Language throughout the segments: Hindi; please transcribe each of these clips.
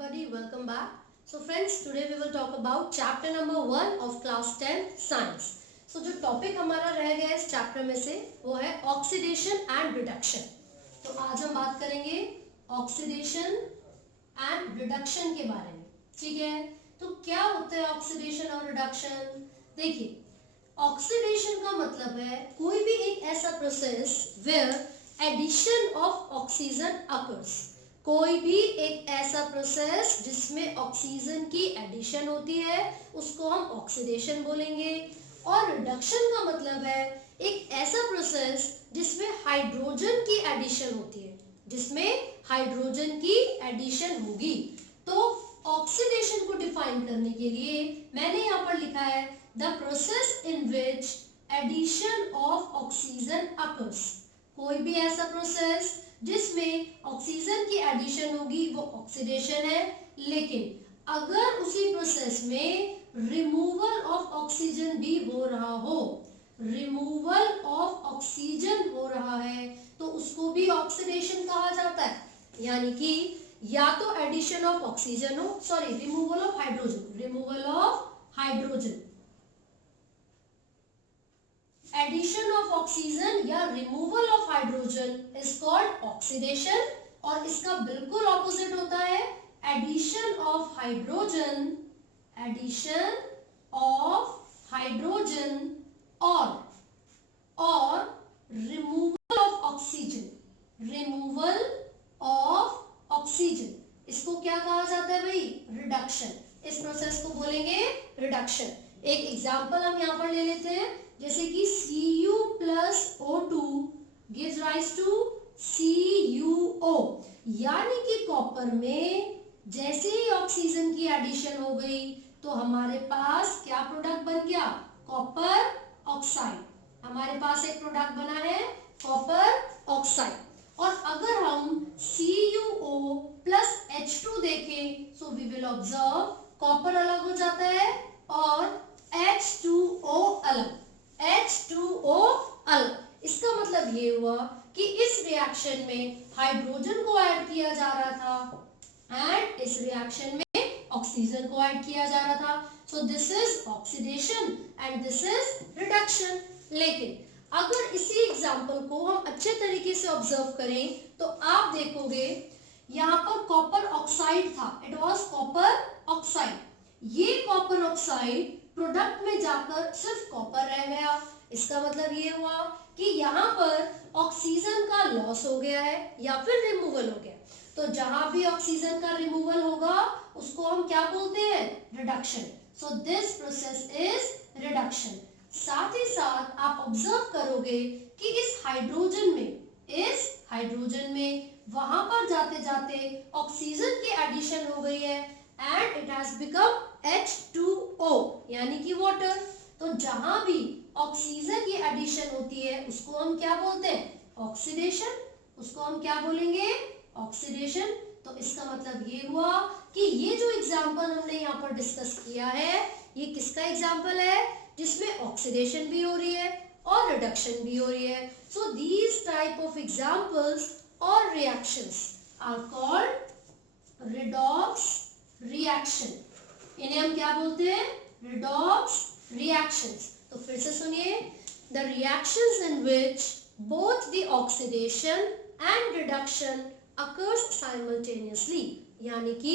everybody, welcome back. So friends, today we will talk about chapter number 1 of class 10 science. So जो टॉपिक हमारा रह गया इस चैप्टर में से वो है ऑक्सीडेशन एंड रिडक्शन. तो आज हम बात करेंगे ऑक्सीडेशन एंड रिडक्शन के बारे में. ठीक है, तो क्या होता है ऑक्सीडेशन और रिडक्शन? देखिए, ऑक्सीडेशन का मतलब है कोई भी एक ऐसा process where addition of oxygen occurs. कोई भी एक ऐसा प्रोसेस जिसमें ऑक्सीजन की एडिशन होती है उसको हम ऑक्सीडेशन बोलेंगे. और रिडक्शन का मतलब है एक ऐसा प्रोसेस जिसमें हाइड्रोजन की एडिशन होती है, जिसमें हाइड्रोजन की एडिशन होगी. तो ऑक्सीडेशन को डिफाइन करने के लिए मैंने यहाँ पर लिखा है the process in which edition of oxygen occurs. कोई भी ऐसा प्रोसेस जिसमें ऑक्सीजन की एडिशन होगी वो ऑक्सीडेशन है. लेकिन अगर उसी प्रोसेस में रिमूवल ऑफ ऑक्सीजन भी हो रहा हो, रिमूवल ऑफ ऑक्सीजन हो रहा है तो उसको भी ऑक्सीडेशन कहा जाता है. यानी कि या तो एडिशन ऑफ ऑक्सीजन हो, sorry removal of hydrogen, removal of hydrogen, addition of oxygen या removal of hydrogen is called oxidation. और इसका बिल्कुल ऑपोजिट होता है addition of hydrogen, addition of hydrogen और removal of oxygen, removal of oxygen. इसको क्या कहा जाता है भाई? रिडक्शन. इस प्रोसेस को बोलेंगे रिडक्शन. एक एग्जांपल हम यहाँ पर ले लेते हैं, जैसे कि Cu plus O2 gives rise to CuO. यानी कि कॉपर में जैसे ही ऑक्सीजन की एडिशन हो गई तो हमारे पास क्या प्रोडक्ट बन गया? Copper oxide. हमारे पास एक प्रोडक्ट बना है कॉपर ऑक्साइड. और अगर हम CuO plus H2 देखें so we will observe copper अलग हो जाता है और H2O अलग, H2O अलग. इसका मतलब ये हुआ कि इस रिएक्शन में हाइड्रोजन को ऐड किया जा रहा था एंड इस रिएक्शन में ऑक्सीजन को ऐड किया जा रहा था. So this is oxidation and this is reduction. लेकिन अगर इसी एग्जांपल को हम अच्छे तरीके से ऑब्जर्व करें तो आप देखोगे यहाँ पर कॉपर ऑक्साइड था, इट वाज कॉपर ऑक्साइड. ये कॉपर ऑक्साइड प्रोडक्ट में जाकर सिर्फ कॉपर रह गया. इसका मतलब ये हुआ कि यहाँ पर ऑक्सीजन का लॉस हो गया है या फिर रिमूवल हो गया. तो जहां भी ऑक्सीजन का रिमूवल होगा उसको हम क्या बोलते हैं? Reduction. So this process is reduction. साथ ही साथ आप ऑब्जर्व करोगे कि इस हाइड्रोजन में वहां पर जाते जाते ऑक्सीजन की एडिशन हो गई है and it has become H2O यानी कि वाटर. तो जहां भी ऑक्सीजन की एडिशन होती है उसको हम क्या बोलते हैं? ऑक्सीडेशन. उसको हम क्या बोलेंगे? ऑक्सीडेशन. तो इसका मतलब ये हुआ कि ये जो एग्जांपल हमने यहाँ पर डिस्कस किया है ये किसका एग्जांपल है? जिसमें ऑक्सीडेशन भी हो रही है और रिडक्शन भी हो रही है. So these type of examples और reactions are called redox reaction. इन्हें हम क्या बोलते हैं? Redox reactions. तो फिर से सुनिए, the reactions in which both the oxidation and reduction occurs simultaneously. यानी कि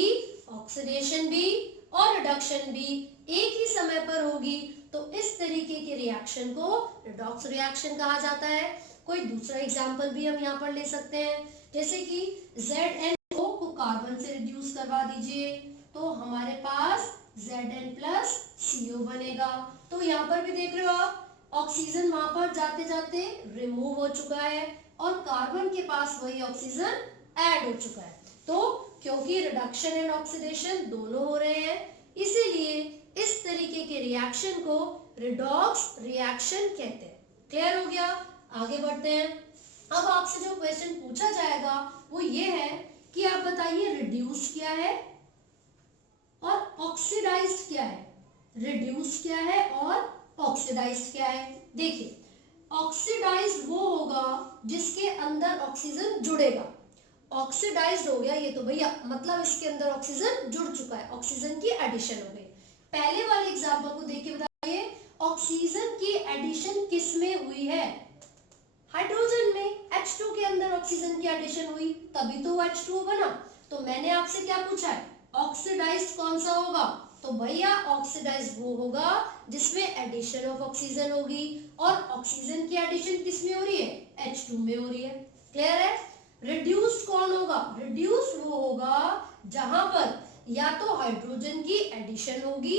ऑक्सीडेशन भी और रिडक्शन भी एक ही समय पर होगी तो इस तरीके के रिएक्शन को रिडॉक्स रिएक्शन कहा जाता है. कोई दूसरा एग्जांपल भी हम यहाँ पर ले सकते हैं, जैसे कि ZnO को कार्बन से रिड्यूस करवा दीजिए तो हमारे पास Zn+CO बनेगा. तो यहाँ पर भी देख रहे हो आप ऑक्सीजन वहां पर जाते जाते रिमूव हो चुका है और कार्बन के पास वही ऑक्सीजन ऐड हो चुका है. तो क्योंकि रिडक्शन एंड ऑक्सीडेशन दोनों हो रहे हैं इसीलिए इस तरीके के रिएक्शन को रिडॉक्स रिएक्शन कहते हैं. क्लियर हो गया? आगे बढ़ते हैं. अब आपसे जो क्वेश्चन पूछा जाएगा वो ये है कि आप बताइए रिड्यूस क्या है और ऑक्सीडाइज्ड क्या है? रिड्यूस क्या है और ऑक्सीडाइज्ड क्या है? देखिए, ऑक्सीडाइज्ड वो होगा जिसके अंदर ऑक्सीजन जुड़ेगा ऑक्सीडाइज्ड हो गया ये तो भैया, मतलब इसके अंदर ऑक्सीजन जुड़ चुका है, ऑक्सीजन की एडिशन हो गई। पहले वाले एग्जांपल को देख के बताइए, ऑक्सीजन की एडिशन किस में हुई है? हाइड्रोजन में, H2 के अंदर ऑक्सीजन की एडिशन हुई, तभी तो H2 बना। तो मैंने आपसे क्या पूछा है, ऑक्सीडाइज्ड कौन सा होगा? तो भैया ऑक्सीडाइज्ड वो होगा जिसमें एडिशन ऑफ ऑक्सीजन होगी, और ऑक्सीजन की एडिशन किस में हो रही है? H2 में हो रही है। क्लियर है? रिड्यूस्ड कौन होगा? रिड्यूस्ड वो होगा जहां पर या तो हाइड्रोजन की एडिशन होगी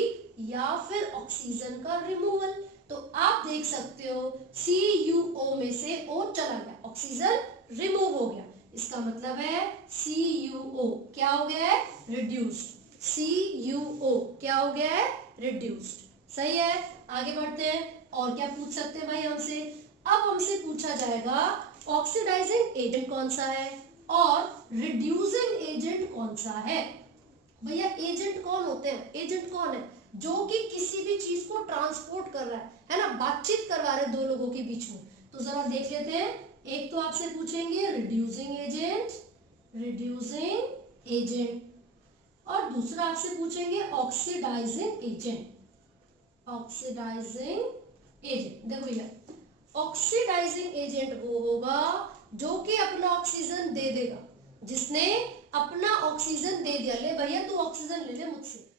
या फिर ऑक्सीजन का रिमूवल। तो आप देख सकते हो CuO में से O चला गया, ऑक्सीजन रिमूव हो गया, इसका मतलब है CuO क्या हो गया है? रिड्यूस्ड। CuO क्या हो गया है? रिड्यूस्ड। सही है, आगे बढ़ते हैं। और क्या पूछ सकते हैं भाई हमसे? अब हमसे पूछा जाएगा ऑक्सीडाइजिंग एजेंट कौन सा है और रिड्यूसिंग एजेंट कौन सा है। भैया एजेंट कौन होते हैं? एजेंट कौन है? जो कि किसी भी चीज को ट्रांसपोर्ट कर रहा है ना, बातचीत करवा रहे दो लोगों के बीच में। तो जरा देख लेते हैं, एक तो आपसे पूछेंगे रिड्यूसिंग एजेंट, रिड्यूसिंग एजेंट, और दूसरा आपसे पूछेंगे ऑक्सीडाइजिंग एजेंट, ऑक्सीडाइजिंग एजेंट। देखो भैया, ऑक्सीडाइजिंग एजेंट वो होगा जो कि अपना ऑक्सीजन दे देगा, जिसने अपना ऑक्सीजन दे दिया, ले भैया तू ऑक्सीजन ले ले मुझसे।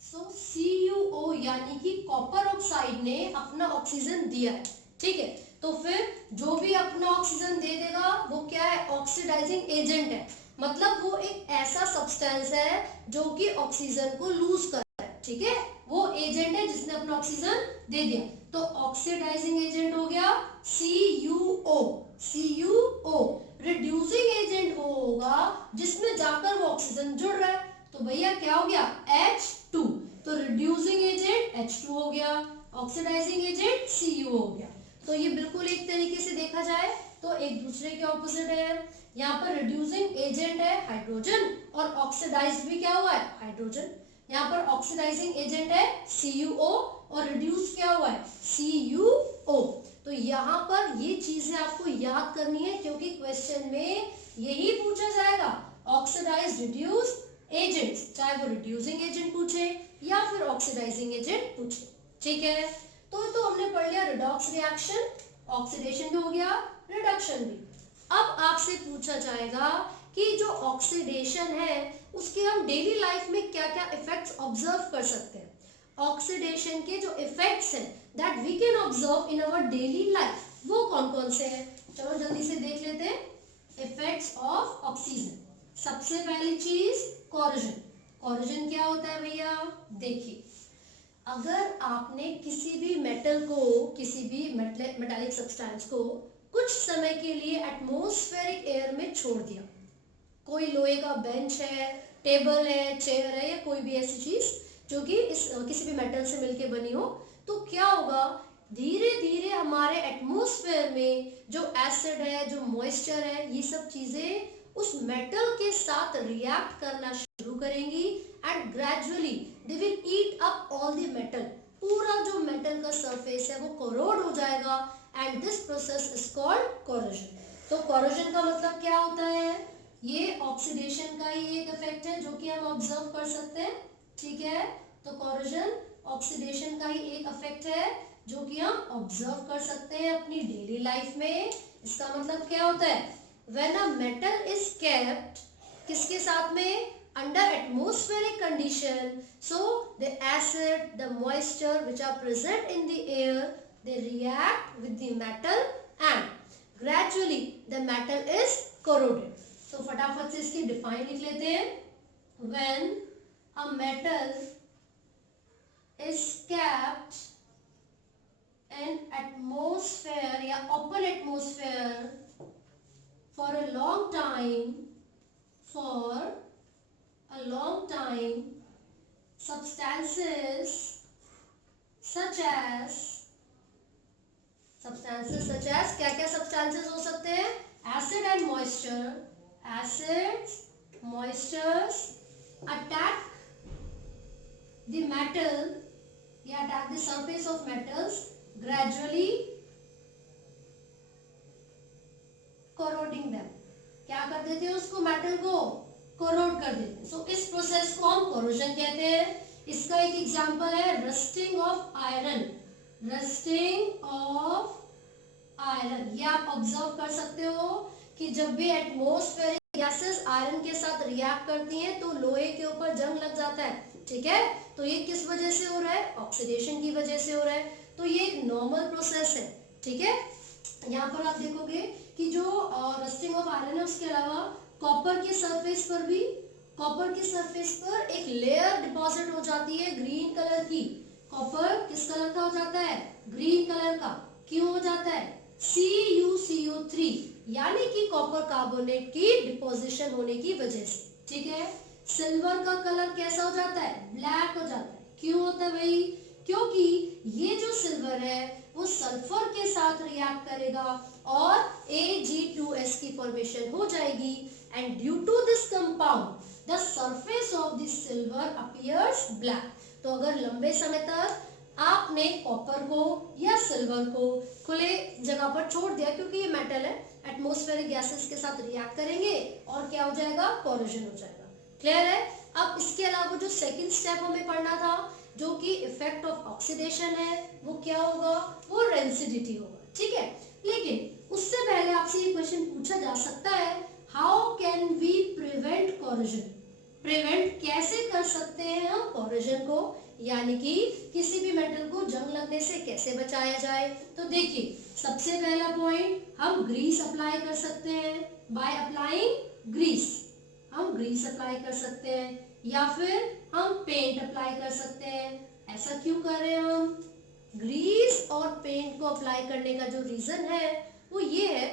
सो CuO यानी कि कॉपर ऑक्साइड ने अपना ऑक्सीजन दिया है, ठीक है। तो फिर जो भी अपना ऑक्सीजन दे देगा वो क्या है? ऑक्सीडाइजिंग एजेंट है। मतलब वो एक ऐसा सब्सटेंस है जो कि ऑक्सीजन को लूज कर रहा है, ठीक है। वो एजेंट है जिसने अपना ऑक्सीजन दे दिया। तो ऑक्सीडाइजिंग एजेंट हो गया CuO, CuO। रिड्यूसिंग एजेंट वो होगा जिसमें जाकर वो ऑक्सीजन जुड़ रहा है, तो भैया क्या हो गया? H2। तो रिड्यूसिंग एजेंट H2 हो गया, ऑक्सीडाइजिंग एजेंट Cu हो गया। तो ये बिल्कुल एक तरीके से देखा जाए तो एक दूसरे के ऑपोजिट है। यहाँ पर रिड्यूसिंग एजेंट है हाइड्रोजन और ऑक्सीडाइज्ड भी क्या हुआ है? हाइड्रोजन। यहाँ पर ऑक्सीडाइजिंग एजेंट है CuO और रिड्यूस क्या हुआ है? CuO। तो यहाँ पर ये चीजें आपको याद करनी है क्योंकि क्वेश्चन में यही पूछा जाएगा, ऑक्सीडाइज्ड रिड्यूस्ड एजेंट्स, चाहे वो रिड्यूसिंग एजेंट पूछे या फिर ऑक्सीडाइजिंग एजेंट पूछे, ठीक है। तो हमने पढ़ लिया रिडॉक्स रिएक्शन, ऑक्सीडेशन भी हो गया, रिडक्शन भी। अब आपसे पूछा जाएगा कि जो ऑक्सीडेशन है उसके हम डेली लाइफ में क्या क्या इफेक्ट्स ऑब्जर्व कर सकते हैं। ऑक्सीडेशन के जो इफेक्ट्स हैं that we can observe in our daily life, वो कौन कौन से हैं? चलो जल्दी से देख लेते हैं। इफेक्ट्स ऑफ ऑक्सीजन, सबसे पहली चीज कोरोजन। कोरोजन क्या होता है भैया? देखिए, अगर आपने किसी भी मेटल को, किसी भी मेटालिक सब्सटेंस को कुछ समय के लिए एटमॉस्फेरिक एयर में छोड़ दिया, कोई लोहे का बेंच है, टेबल है, चेयर है, या कोई भी ऐसी चीज जो कि इस किसी भी मेटल से मिलके बनी हो, तो क्या होगा? धीरे धीरे हमारे एटमॉस्फेयर में जो एसिड है, जो मॉइस्चर है, ये सब चीजें उस मेटल के साथ रिएक्ट करना शुरू करेंगी and gradually they will eat up all the metal. पूरा जो मेटल का सरफेस है वो कोरोड हो जाएगा and this process is called corrosion. तो कोरोजन का मतलब क्या होता है? ये ऑक्सीडेशन का ही एक इफेक्ट है जो कि हम ऑब्जर्व कर सकते हैं, ठीक है। तो कोरोजन ऑक्सीडेशन का ही एक इफेक्ट है जो कि हम ऑब्जर्व कर सकते हैं अपनी डेली लाइफ में। इसका मतलब क्या होता है? When a metal is kept किसके साथ में? Under atmospheric condition, so the acid, the moisture which are present in the air, they react with the metal and gradually the metal is corroded। तो फटाफट से इसकी डिफाइन लिख लेते हैं। When a metal is kept in atmosphere या open atmosphere for a long time, for a long time, substances such as क्या क्या सब्सटेंसेस हो सकते हैं? Acid and moisture, acids, moistures attack the metal या attack the surface of metals, gradually corroding them. क्या कर देते हैं उसको, मेटल को कोरोड कर देते हैं। सो इस प्रोसेस को हम कोरोजन कहते हैं। इसका एक एग्जांपल है rusting of iron. Rusting of iron, ये आप ऑब्जर्व कर सकते हो कि जब भी एटमॉस्फेरिक गैसेस आयरन के साथ रिएक्ट करती हैं तो लोहे के ऊपर जंग लग जाता है, ठीक है। तो ये किस वजह से हो रहा है, ऑक्सीडेशन की वजह से हो रहा है। तो ये एक नॉर्मल प्रोसेस है, ठीक है। यहाँ पर आप देखोगे कि जो रस्टिंग ऑफ आयरन है उसके अलावा कॉपर के सरफेस पर भी, कॉपर के सरफेस पर एक लेयर डिपॉजिट हो जाती है ग्रीन कलर की। कॉपर किस कलर का हो जाता है, ग्रीन कलर का। क्यों हो जाता है, CuCO3 यानी कि कॉपर कार्बोनेट की डिपोजिशन होने की वजह से, ठीक है। सिल्वर का कलर कैसा हो जाता है, ब्लैक हो जाता है। क्यों होता है भाई, क्योंकि ये जो सिल्वर है वो सल्फर के साथ रिएक्ट करेगा और Ag2S की फॉर्मेशन हो जाएगी and due to this compound the surface of this silver appears black. तो अगर लंबे समय तक आपने कॉपर को या सिल्वर को खुले जगह पर छोड़ दिया, क्योंकि ये मेटल है, एटमॉस्फेरिक गैसेस के साथ रिएक्ट करेंगे और क्या हो जाएगा, कोरोजन हो जाएगा। क्लियर है। अब इसके अलावा जो सेकंड स्टेप हमें पढ़ना था जो कि इफेक्ट ऑफ ऑक्सीडेशन है, वो क्या होगा, वो रेंसिडिटी होगा, ठीक है। लेकिन उससे पहले आपसे ये क्वेश्चन पूछा जा सकता है, how can we prevent corrosion. Prevent कैसे कर सकते हैं हम कोरोजन को, यानी कि किसी भी मेटल को जंग लगने से कैसे बचाया जाए। तो देखिए सबसे पहला पॉइंट, हम ग्रीस अप्लाई कर सकते हैं। बाय अप्लाइंग ग्रीस, हम ग्रीस अप्लाई कर सकते हैं या फिर हम पेंट अप्लाई कर सकते हैं। ऐसा क्यों कर रहे हैं हम, ग्रीस और पेंट को अप्लाई करने का जो रीजन है वो ये है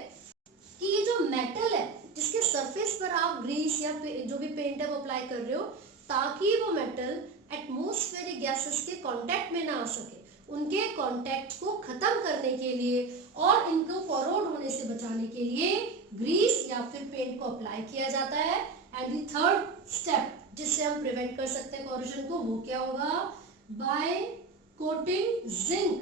कि ये जो मेटल है जिसके सरफेस पर आप ग्रीस या जो भी पेंट है वो अप्लाई कर रहे हो, ताकि वो मेटल एटमॉस्फेरिक गैसेस के कांटेक्ट में ना आ सके, उनके कांटेक्ट को खत्म करने के लिए और इनको कोरोड होने से बचाने के लिए ग्रीस या फिर पेंट को अप्लाई किया जाता है। एंड द थर्ड स्टेप जिससे हम प्रिवेंट कर सकते हैं कोरोजन को, वो क्या होगा, बाय कोटिंग जिंक।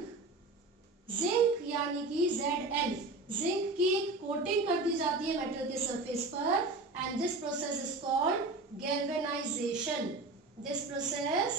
जिंक यानी कि Zn, जिंक की एक कोटिंग कर दी जाती है मेटल के सरफेस पर and this process is called galvanisation. This process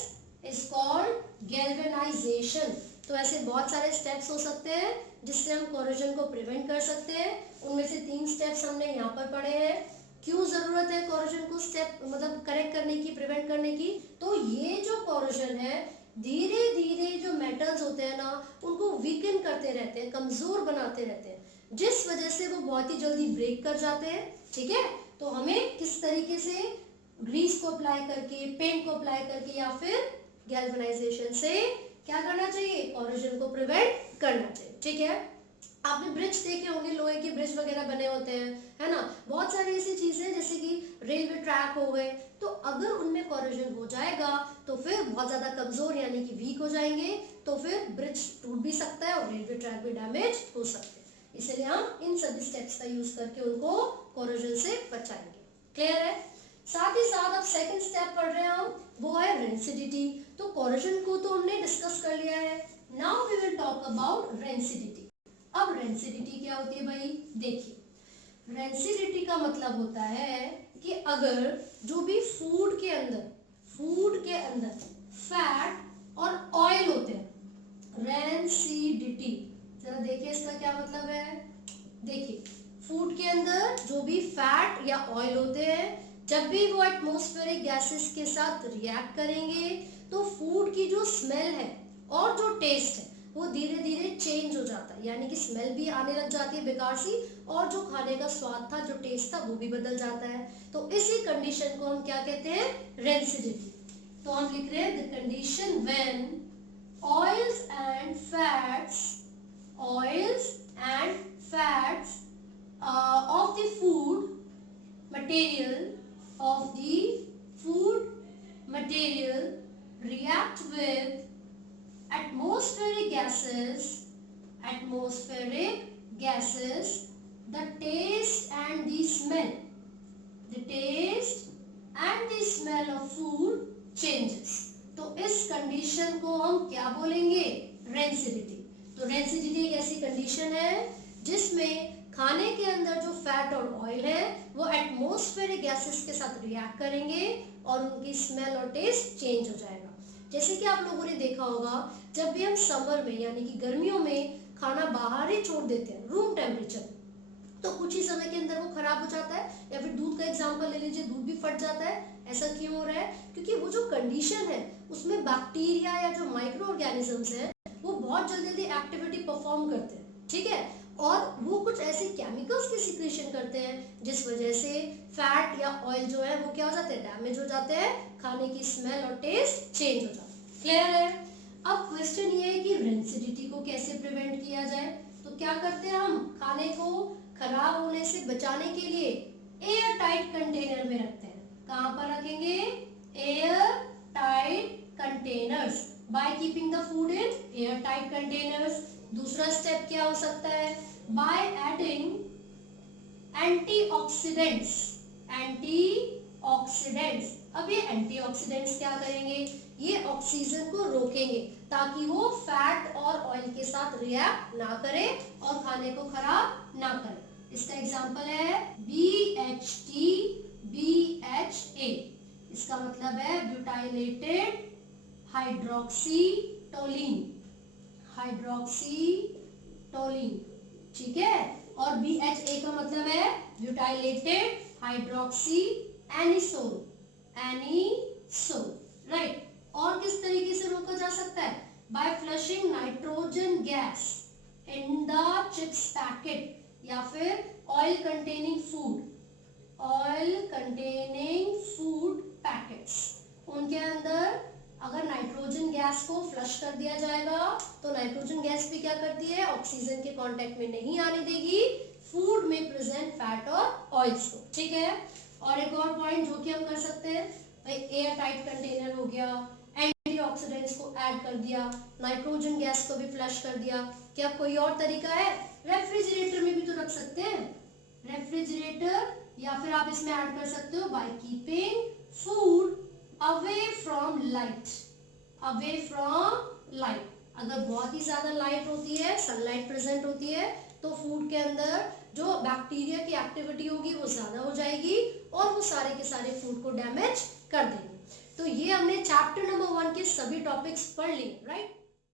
is called galvanisation. तो ऐसे बहुत सारे स्टेप्स हो सकते हैं जिससे हम कोरोजन को प्रिवेंट कर सकते हैं। उनमें से 3 स्टेप्स हमने यहाँ पर पढ़े हैं। क्यों जरूरत है कोरोजन को स्टेप मतलब करेक्ट करने की, प्रिवेंट करने की, तो ये जो कोरोजन है धीरे धीरे जो मेटल्स होते हैं ना उनको वीकन करते रहते हैं, कमजोर बनाते रहते हैं, जिस वजह से वो बहुत ही जल्दी ब्रेक कर जाते हैं, ठीक है। तो हमें किस तरीके से ग्रीस को अप्लाई करके, पेंट को अप्लाई करके या फिर गैल्वेनाइजेशन से क्या करना चाहिए, कोरोजन को प्रिवेंट करना चाहिए, ठीक है। आपने ब्रिज देखे होंगे, लोहे के ब्रिज वगैरह बने होते हैं, है ना। बहुत सारी ऐसी चीजें जैसे कि रेलवे ट्रैक हो गए, तो अगर उनमें कोरोजन हो जाएगा तो फिर बहुत ज्यादा कमजोर यानी कि वीक हो जाएंगे, तो फिर ब्रिज टूट भी सकता है और रेलवे ट्रैक भी डैमेज हो सकते हैं। इसलिए हम इन सभी स्टेप्स का यूज करके उनको कोरोजन से बचाएंगे। क्लियर है। साथ ही साथ अब सेकंड स्टेप पढ़ रहे हैं हम, वो है रेंसिडिटी। तो कोरोजन को तो हमने डिस्कस कर लिया है, now we will talk about rancidity. अब रेंसिडिटी क्या होती है भाई, देखिए रेंसिडिटी का मतलब होता है कि अगर जो भी फूड के अंदर फैट और ऑयल होते हैं, रेंसिडिटी, जरा देखिए इसका क्या मतलब है। देखिए फूड के अंदर जो भी फैट या ऑयल होते हैं, जब भी वो एटमॉस्फेरिक गैसेस के साथ रिएक्ट करेंगे तो फूड की जो स्मेल है और जो टेस्ट है वो धीरे धीरे चेंज हो जाता है, यानी कि स्मेल भी आने लग जाती है बेकार सी, और जो खाने का स्वाद था, जो टेस्ट था, वो भी बदल जाता है। तो इसी कंडीशन को हम क्या कहते हैं, रेंसिडिटी। तो हम लिख रहे हैं the condition when oils and fats of the food material react with atmospheric gases, the taste and the smell of food changes. तो इस कंडीशन को हम क्या बोलेंगे, रेंसिडिटी। तो रेंसिडिटी एक ऐसी कंडीशन है जिसमें खाने के अंदर जो फैट और ऑयल है वो एटमॉस्फेरिक गैसेस के साथ रिएक्ट करेंगे और उनकी स्मेल और टेस्ट चेंज हो जाएगा। जैसे कि आप लोगों ने देखा होगा, जब भी हम समर में यानी कि गर्मियों में खाना बाहर ही छोड़ देते हैं रूम टेम्परेचर, तो कुछ ही समय के अंदर वो खराब हो जाता है। या फिर दूध का एग्जांपल ले लीजिए, दूध भी फट जाता है। ऐसा क्यों हो रहा है? क्योंकि वो जो कंडीशन है उसमें बैक्टीरिया या जो माइक्रो ऑर्गेनिजम्स हैं वो बहुत जल्दी जल्दी एक्टिविटी परफॉर्म करते हैं, ठीक है, और वो कुछ ऐसे केमिकल्स की सिक्रीशन करते हैं जिस वजह से फैट या ऑयल जो है वो क्या हो जाते हैं, डैमेज हो जाते हैं, खाने की स्मेल और टेस्ट चेंज हो जाता है। क्लियर है? अब क्वेश्चन ये है कि रेंसिडिटी को कैसे प्रिवेंट किया जाए। तो क्या करते हैं हम, खाने को खराब होने से बचाने के लिए एयर टाइट कंटेनर में रखते हैं। कहां पर रखेंगे? Air tight containers, by keeping the food in air tight containers. दूसरा स्टेप क्या हो सकता है? By adding antioxidants. एंटीऑक्सीडेंट्स, अब ये एंटीऑक्सीडेंट्स क्या करेंगे? ये ऑक्सीजन को रोकेंगे ताकि वो फैट और ऑयल के साथ रिएक्ट ना करे और खाने को खराब ना करे। इसका एग्जांपल है BHT, BHA। इसका मतलब है ब्यूटाइलेटेड हाइड्रोक्सीटोलिन, हाइड्रोक्सीटोलिन, ठीक है। और BHA का मतलब है butylated hydroxy anisole, anisole, right. और किस तरीके से रोका जा सकता है? By flushing nitrogen gas in the chips packet या फिर oil containing food, oil containing food packets, उनके अंदर अगर नाइट्रोजन गैस को फ्लश कर दिया जाएगा तो नाइट्रोजन गैस भी क्या करती है, ऑक्सीजन के कांटेक्ट में नहीं आने देगी फूड में प्रेजेंट फैट और ऑयल्स को, ठीक है। और एक और पॉइंट जो कि हम कर सकते हैं, एयर टाइट कंटेनर हो गया, एंटीऑक्सीडेंट्स को ऐड कर दिया, नाइट्रोजन गैस को भी फ्लश कर दिया। क्या कोई और तरीका है? रेफ्रिजरेटर में भी तो रख सकते हैं, रेफ्रिजरेटर, या फिर आप इसमें ऐड कर सकते हो by keeping food away from light, away from light. अगर बहुत ही ज्यादा लाइट होती है, सनलाइट प्रेजेंट होती है, तो फूड के अंदर जो बैक्टीरिया की एक्टिविटी होगी वो ज्यादा हो जाएगी और वो सारे के सारे फूड को डैमेज कर देंगे। तो ये हमने चैप्टर नंबर 1 के सभी टॉपिक्स पढ़ लिए, राइट।